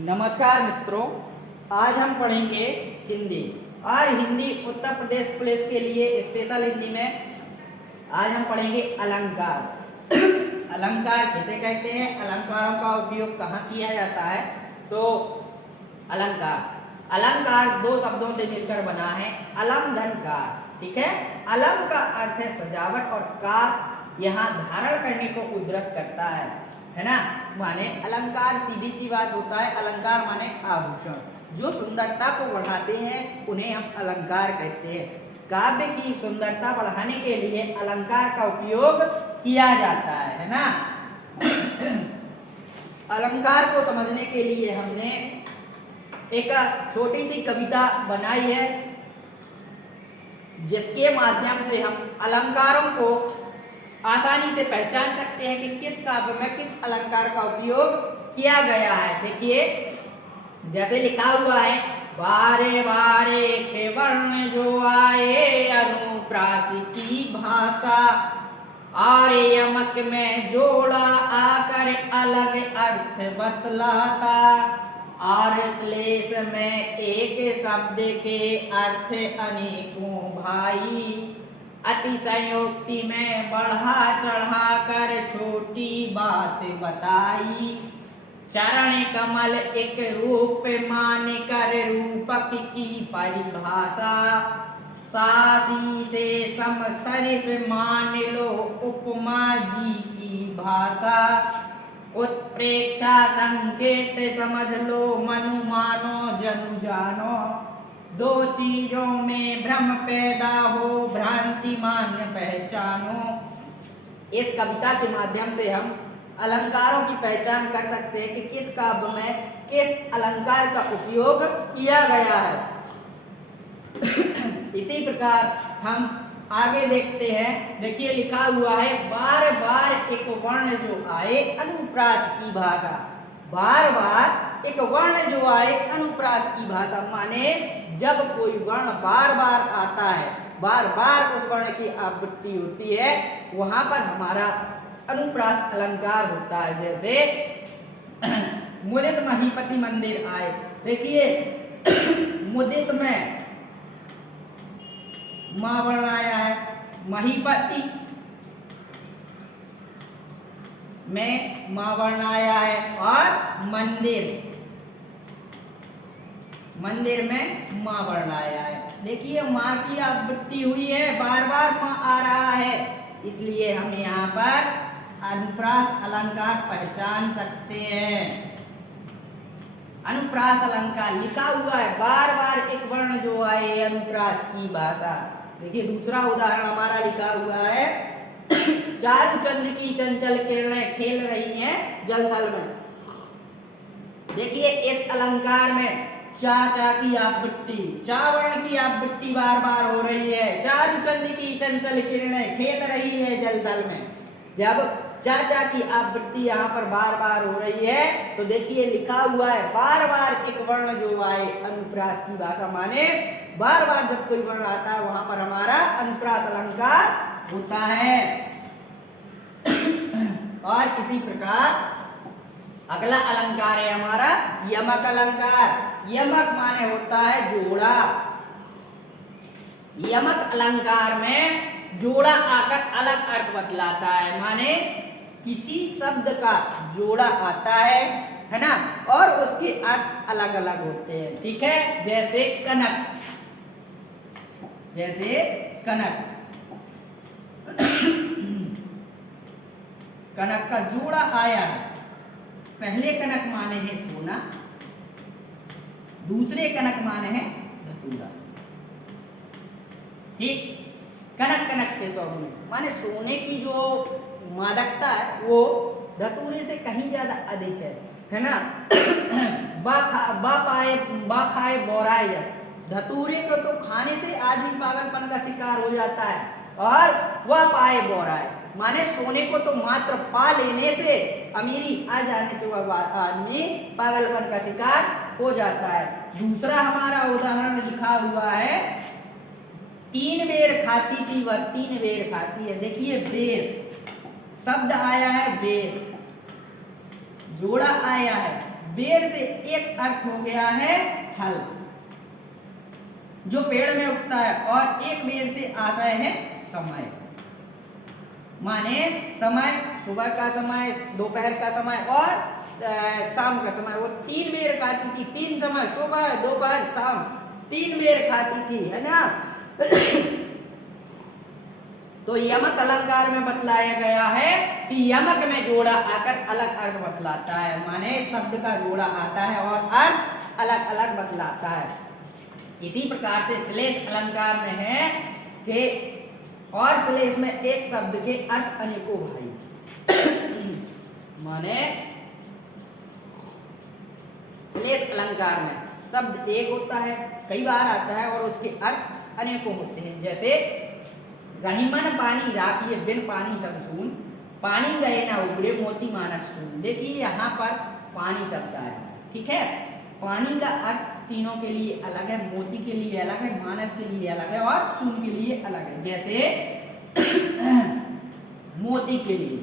नमस्कार मित्रों, आज हम पढ़ेंगे हिंदी। और हिंदी उत्तर प्रदेश पुलिस के लिए स्पेशल हिंदी में आज हम पढ़ेंगे अलंकार। अलंकार किसे कहते हैं, अलंकारों का उपयोग कहाँ किया जाता है। तो अलंकार अलंकार दो शब्दों से मिलकर बना है, अलम धन कार। ठीक है, अलम का अर्थ है सजावट और कार यहाँ धारण करने को उद्धृत करता है ना। माने अलंकार सीधी सी बात होता है, अलंकार माने आभूषण जो सुंदरता को बढ़ाते हैं उन्हें हम अलंकार कहते हैं। काव्य की सुंदरता बढ़ाने के लिए अलंकार का उपयोग किया जाता है ना। अलंकार को समझने के लिए हमने एक छोटी सी कविता बनाई है जिसके माध्यम से हम अलंकारों को आसानी से पहचान सकते हैं कि किस काव्य में किस अलंकार का उपयोग किया गया है। देखिए जैसे लिखा हुआ है, बारे बारे के वर्ण जो आए अनुप्रास की भाषा, आर्य यमक में जोड़ा आकर अलग अर्थ बतलाता, आर्य श्लेष में एक शब्द के अर्थ अनेकों भाई, अतिशयोक्ति में बढ़ा चढ़ा कर छोटी बात बताई, चरण कमल एक रूप मान कर रूपक की परिभाषा, सासी से समसरिस मान लो उपमा जी की भाषा, उत्प्रेक्षा संकेत समझ लो मनु मानो जनु जानो, दो चीजों में भ्रम पैदा हो भ्रांति मान्य पहचानो। इस कविता के माध्यम से हम अलंकारों की पहचान कर सकते हैं कि किस काव्य में किस अलंकार का उपयोग किया गया है। इसी प्रकार हम आगे देखते हैं। देखिए लिखा हुआ है, बार बार एक वर्ण जो आए अनुप्रास की भाषा। बार बार एक वर्ण जो आए अनुप्रास की भाषा माने जब कोई वर्ण बार बार आता है, बार बार उस वर्ण की आवृत्ति होती है, वहां पर हमारा अनुप्रास अलंकार होता है। जैसे मुदित महीपति मंदिर आए। देखिए मुदित में मां वर्ण आया है, महीपति में मां वर्ण आया है और मंदिर में मां वर्ण आया है। देखिए मां की आवृत्ति हुई है, बार बार मां आ रहा है, इसलिए हम यहाँ पर अनुप्रास अलंकार पहचान सकते हैं। अनुप्रास अलंकार लिखा हुआ है, बार बार एक वर्ण जो आए अनुप्रास की भाषा। देखिए दूसरा उदाहरण हमारा लिखा हुआ है, चारु चंद्र की चंचल किरणें खेल रही हैं जल थल में। देखिए इस अलंकार में चा चा की आवृत्ति, चा वर्ण की आवृत्ति बार बार हो रही है। चारु चंद्र की चंचल किरणें खेल रही है जल थल में। जब चा चा की आवृत्ति यहाँ पर बार बार हो रही है तो देखिए लिखा हुआ है, बार बार एक वर्ण जो आए अनुप्रास की भाषा माने बार बार जब कोई वर्ण आता है वहां पर हमारा अनुप्रास अलंकार होता है। और किसी प्रकार अगला अलंकार है हमारा यमक अलंकार। यमक माने होता है जोड़ा। यमक अलंकार में जोड़ा आकर अलग अर्थ बतलाता है, माने किसी शब्द का जोड़ा आता है ना, और उसके अर्थ अलग अलग होते हैं। ठीक है, जैसे कनक, कनक का जोड़ा आया है। पहले कनक माने है सोना, दूसरे कनक माने है धतूरा। ठीक, कनक कनक के सौ गुने माने सोने की जो मादकता है वो धतूरे से कहीं ज्यादा अधिक है ना। बा खाए बोराए जाए। धतूरे को तो खाने से आदमी पागलपन का शिकार हो जाता है, और वह पाए बोराए माने सोने को तो मात्र पा लेने से, अमीरी आ जाने से वह आदमी पागलपन का शिकार हो जाता है। दूसरा हमारा उदाहरण लिखा हुआ है, तीन बेर खाती थी वह तीन बेर खाती है। देखिए बेर शब्द आया है, बेर जोड़ा आया है, बेर से एक अर्थ हो गया है फल, जो पेड़ में उगता है, और एक बेर से आशय है समय। माने समय, सुबह का समय, दोपहर का समय और शाम का समय। वो 3 बेर खाती थी, 3 समय, सुबह दोपहर शाम 3 बेर खाती थी, है ना। तो यमक अलंकार में बतलाया गया है कि यमक में जोड़ा आकर अलग अर्थ बतलाता है, माने शब्द का जोड़ा आता है और अर्थ अलग अलग बतलाता है। इसी प्रकार से श्लेष अलंकार में है कि और श्लेष में एक शब्द के अर्थ अनेकों भाई। माने श्लेष अलंकार में शब्द एक होता है, कई बार आता है और उसके अर्थ अनेकों होते हैं। जैसे रहीमन पानी राखिए बिन पानी सब सून, पानी गए ना उबरे मोती मानस चून। देखिए यहाँ पर पानी शब्द आया, ठीक है। पानी का अर्थ तीनों के लिए अलग है, मोती के लिए अलग है, मानस के लिए अलग है और चून के लिए अलग है। जैसे मोती के लिए,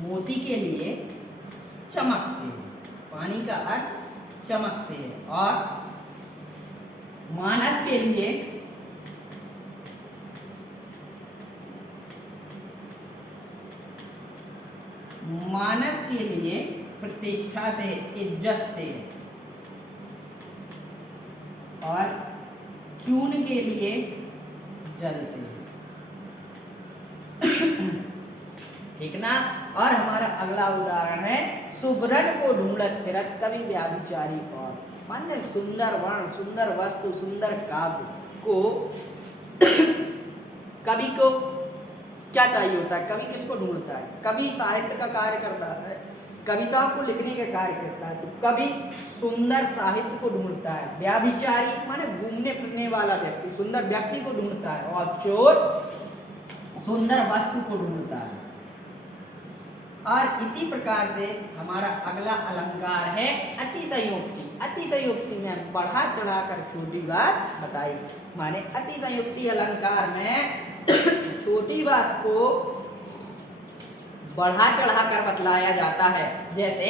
मोती के लिए चमक से, पानी का अर्थ चमक से है। और मानस के लिए प्रतिष्ठा से, इज्जत से। और चून के लिए जल से, ठीक ना। और हमारा अगला उदाहरण है सुबरन को ढूंढत फिरत कवि व्याभिचारी और। माने सुंदर वर्ण, सुंदर वस्तु, सुंदर काव्य को कवि को क्या चाहिए होता है? कवि किसको ढूंढता है? कवि साहित्य का कार्य करता है, कविताओं को लिखने का कार्य करता है। तो कवि सुंदर साहित्य को ढूंढता है, व्याभिचारी माने घूमने फिरने वाला व्यक्ति, सुंदर व्यक्ति को ढूंढता है, और चोर सुंदर वस्तु को ढूंढता है। और इसी प्रकार से हमारा अगला अलंकार है अतिशयोक्ति। अतिशयोक्ति में बढ़ा चढ़ाकर छोटी बात बताई, माने अतिशयोक्ति अलंकार में छोटी बात को बढ़ा चढ़ाकर बतलाया जाता है। जैसे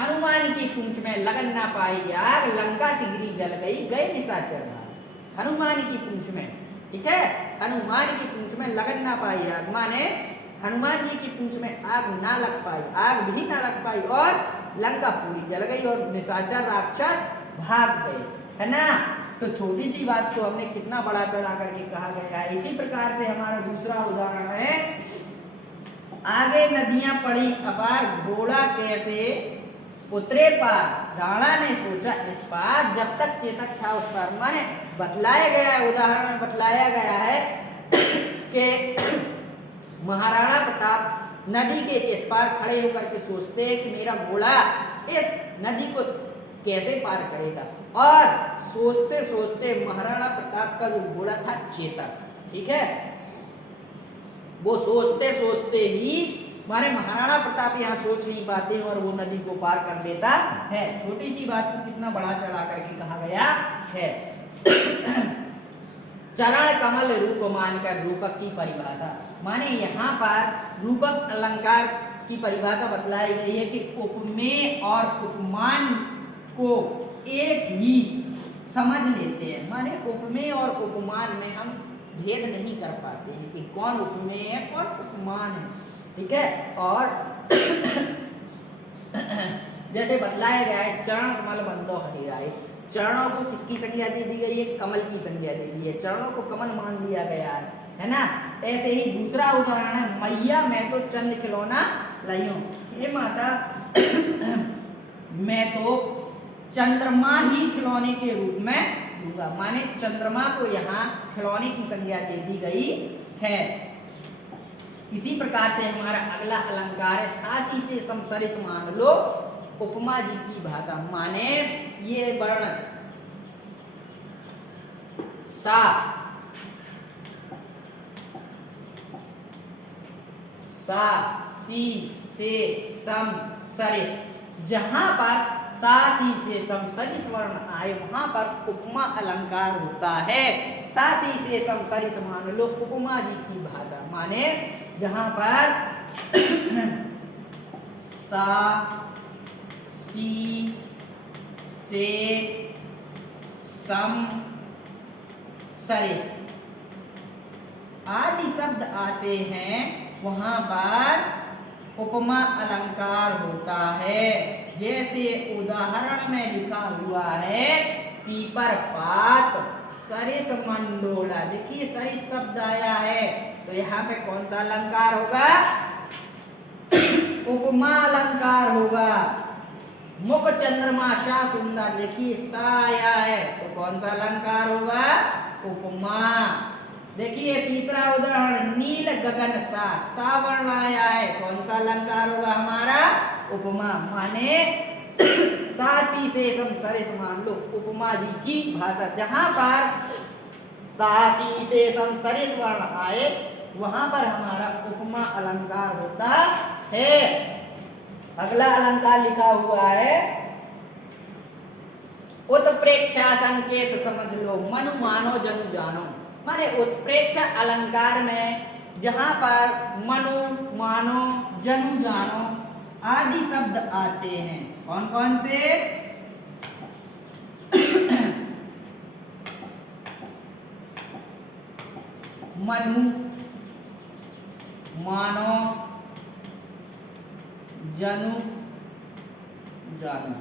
हनुमान की पूंछ में लगन ना पाई आग, लंका सिगरी जल गई गए निशाचर भाग। हनुमान की पूंछ में, ठीक है, हनुमान की पूंछ में लगन ना पाई आग, माने हनुमान जी की पूंछ में आग ना लग पाई, आग भी ना लग पाई और लंका पूरी जल गई और निशाचर राक्षस भाग गए, है ना। तो छोटी सी बात को हमने कितना बड़ा चढ़ा करके कहा गया है। इसी प्रकार से हमारा दूसरा उदाहरण है आगे नदियां पड़ी अपार, घोड़ा कैसे उतरे पार, राणा ने सोचा इस पार, जब तक चेतक था उस पार। माने बतलाया गया है, उदाहरण में बतलाया गया है कि महाराणा प्रताप नदी के इस पार खड़े होकर के सोचते हैं कि मेरा घोड़ा इस नदी को कैसे पार करेगा। और सोचते सोचते महाराणा प्रताप का जो घोड़ा था चेतक, ठीक है, वो सोचते सोचते ही माने महाराणा प्रताप यहाँ सोच नहीं पाते और वो नदी को पार कर देता है। छोटी सी बात को कितना बड़ा चढ़ा करके कहा गया है। चरण कमल रूप मानकर रूपक की परिभाषा, माने यहाँ पर रूपक अलंकार की परिभाषा बतलाई गई है कि उपमेय और उपमान को एक ही समझ लेते हैं। माने उपमेय और उपमान में हम भेद नहीं कर पाते हैं कि कौन उपमेय है और उपमान है, ठीक है। और जैसे बतलाया गया है चरण कमल बंदो हरि राय, चरणों को किसकी संज्ञा दे दी गई है? कमल की संज्ञा दे दी है, चरणों को कमल मान दिया गया है ना। ऐसे ही दूसरा उदाहरण है मैया मैं तो चंद खिलौना लाइयों, हे माता मैं तो चंद्रमा ही खिलौने के रूप में दूंगा। माने चंद्रमा को यहाँ खिलौने की संज्ञा दे दी गई है। इसी प्रकार से हमारा अगला अलंकार है सासी से समसरिस मान लो उपमा जी की भाषा, माने ये वर्ण सा सा सी से सम सरिस, जहां पर सा सी से सम सरिस वर्ण आए वहां पर उपमा अलंकार होता है। सा सी से सम सरिस मान लो उपमा जी की भाषा, माने जहां पर सा सी से सम सरिस आदि शब्द आते हैं, वहां पर उपमा अलंकार होता है। जैसे उदाहरण में लिखा हुआ है पीपर पात सरिस मंडोला। देखिए सरिस शब्द आया है, तो यहाँ पे कौन सा अलंकार होगा? उपमा अलंकार होगा। मुख चंद्रमा सा सुंदर, देखिए सा आया है, तो कौन सा अलंकार होगा? उपमा। देखिए तीसरा उदाहरण नील गगन सा वर्ण आया है, कौन सा अलंकार होगा हमारा? उपमा। माने सासी से सम सरिस मान लो उपमा जी की भाषा। जहां पर सासी से सम सरिस वर्ण आए वहां पर हमारा उपमा अलंकार होता है। अगला अलंकार लिखा हुआ है उत्प्रेक्षा संकेत समझ लो मनु मानो जनु जानो। माने उत्प्रेक्षा अलंकार में जहां पर मनु मानो जनु जानो आदि शब्द आते हैं, कौन कौन से? मनु मानो जनु जानो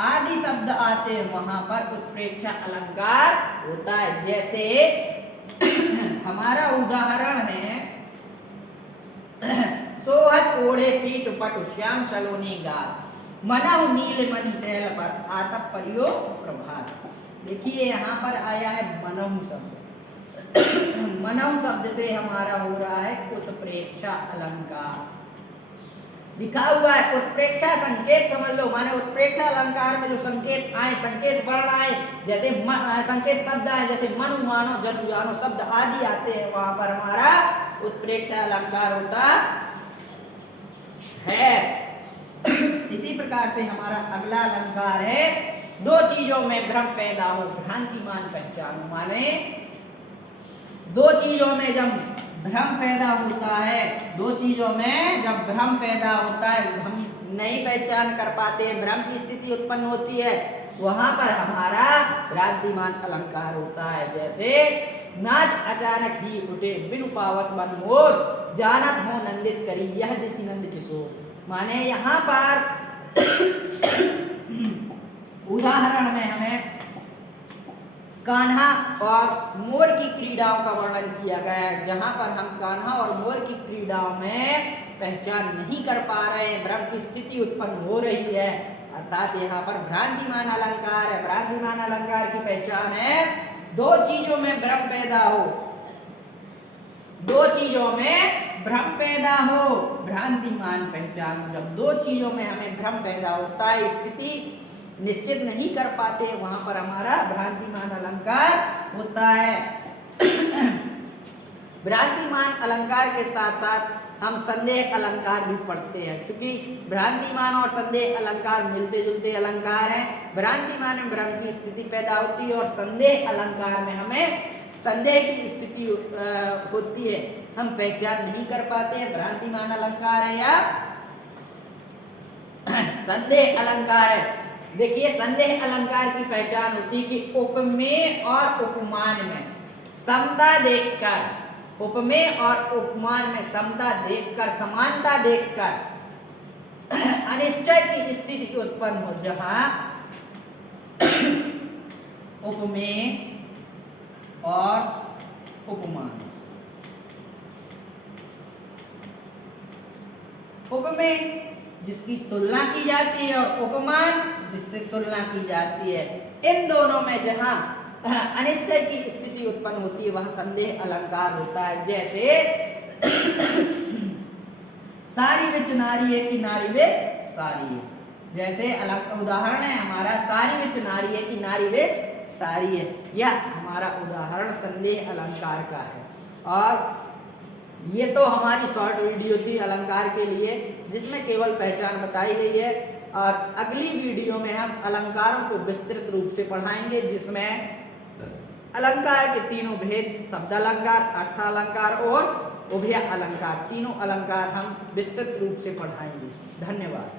आदि शब्द आते हैं, वहां पर उत्प्रेक्षा अलंकार होता है। जैसे हमारा उदाहरण है सोहत ओढ़े पीठ पटु श्याम सलोनी गाल मनाऊ नील मणि शैल पर आतप परियो प्रभात। देखिए यहाँ पर आया है मनऊ शब्द। मनऊ शब्द से हमारा हो रहा है उत्प्रेक्षा अलंकार। लिखा हुआ है उत्प्रेक्षा संकेत समझ लो। माने उत्प्रेक्षा अलंकार में जो संकेत आए, संकेत वर्ण आए, जैसे संकेत शब्द आए, जैसे मनु मानो जनु जानो शब्द आदि आते हैं, वहां पर हमारा उत्प्रेक्षा अलंकार होता है। इसी प्रकार से हमारा अगला अलंकार है दो चीजों में भ्रम पैदा हो भ्रांतिमान पहचानो। माने दो चीजों में जब भ्रम पैदा होता है, दो चीजों में जब भ्रम पैदा होता है, हम नहीं पहचान कर पाते, भ्रम की स्थिति उत्पन्न होती है, वहां पर हमारा भ्रांतिमान अलंकार होता है। जैसे नाच अचानक ही उठे बिनु पावस बन मोर जानत हो नंदित करी यह दिशि नंद किशोर। माने यहाँ पर उदाहरण में हमें कान्हा और मोर की क्रीड़ाओं का वर्णन किया गया है। जहां पर हम कान्हा और मोर की क्रीड़ाओं में पहचान नहीं कर पा रहे हैं, भ्रम की स्थिति उत्पन्न हो रही है, अर्थात यहाँ पर भ्रांतिमान अलंकार है। भ्रांतिमान अलंकार की पहचान है दो चीजों में भ्रम पैदा हो, दो चीजों में भ्रम पैदा हो, भ्रांतिमान पहचान। जब दो चीजों में हमें भ्रम पैदा होता है, स्थिति निश्चित नहीं कर पाते, वहां पर हमारा भ्रांतिमान अलंकार होता है। भ्रांतिमान अलंकार के साथ साथ हम संदेह अलंकार भी पढ़ते हैं, क्योंकि भ्रांतिमान और संदेह अलंकार मिलते जुलते अलंकार हैं। भ्रांतिमान में भ्रम की स्थिति पैदा होती है और संदेह अलंकार में हमें संदेह की स्थिति होती है, हम पहचान नहीं कर पाते हैं भ्रांतिमान अलंकार है या संदेह अलंकार है। देखिए संदेह अलंकार की पहचान होती है कि उपमेय और उपमान में समता देखकर, उपमेय और उपमान में समता देखकर, समानता देखकर अनिश्चय की स्थिति उत्पन्न हो। जहां उपमेय और उपमान, उपमेय जिसकी तुलना की जाती है और उपमान जिससे तुलना की जाती है, इन दोनों में जहां अनिश्चय की स्थिति उत्पन्न होती है वहां संदेह अलंकार होता है। जैसे सारी विच नारी है कि नारी विच सारी है। जैसे उदाहरण है हमारा सारी विच नारी है कि नारी विच सारी है, यह हमारा उदाहरण संदेह अलंकार का है। और ये तो हमारी शॉर्ट वीडियो थी अलंकार के लिए, जिसमें केवल पहचान बताई गई है, और अगली वीडियो में हम अलंकारों को विस्तृत रूप से पढ़ाएंगे, जिसमें अलंकार के तीनों भेद, शब्दालंकार, अर्थालंकार और उभय अलंकार, तीनों अलंकार हम विस्तृत रूप से पढ़ाएंगे। धन्यवाद।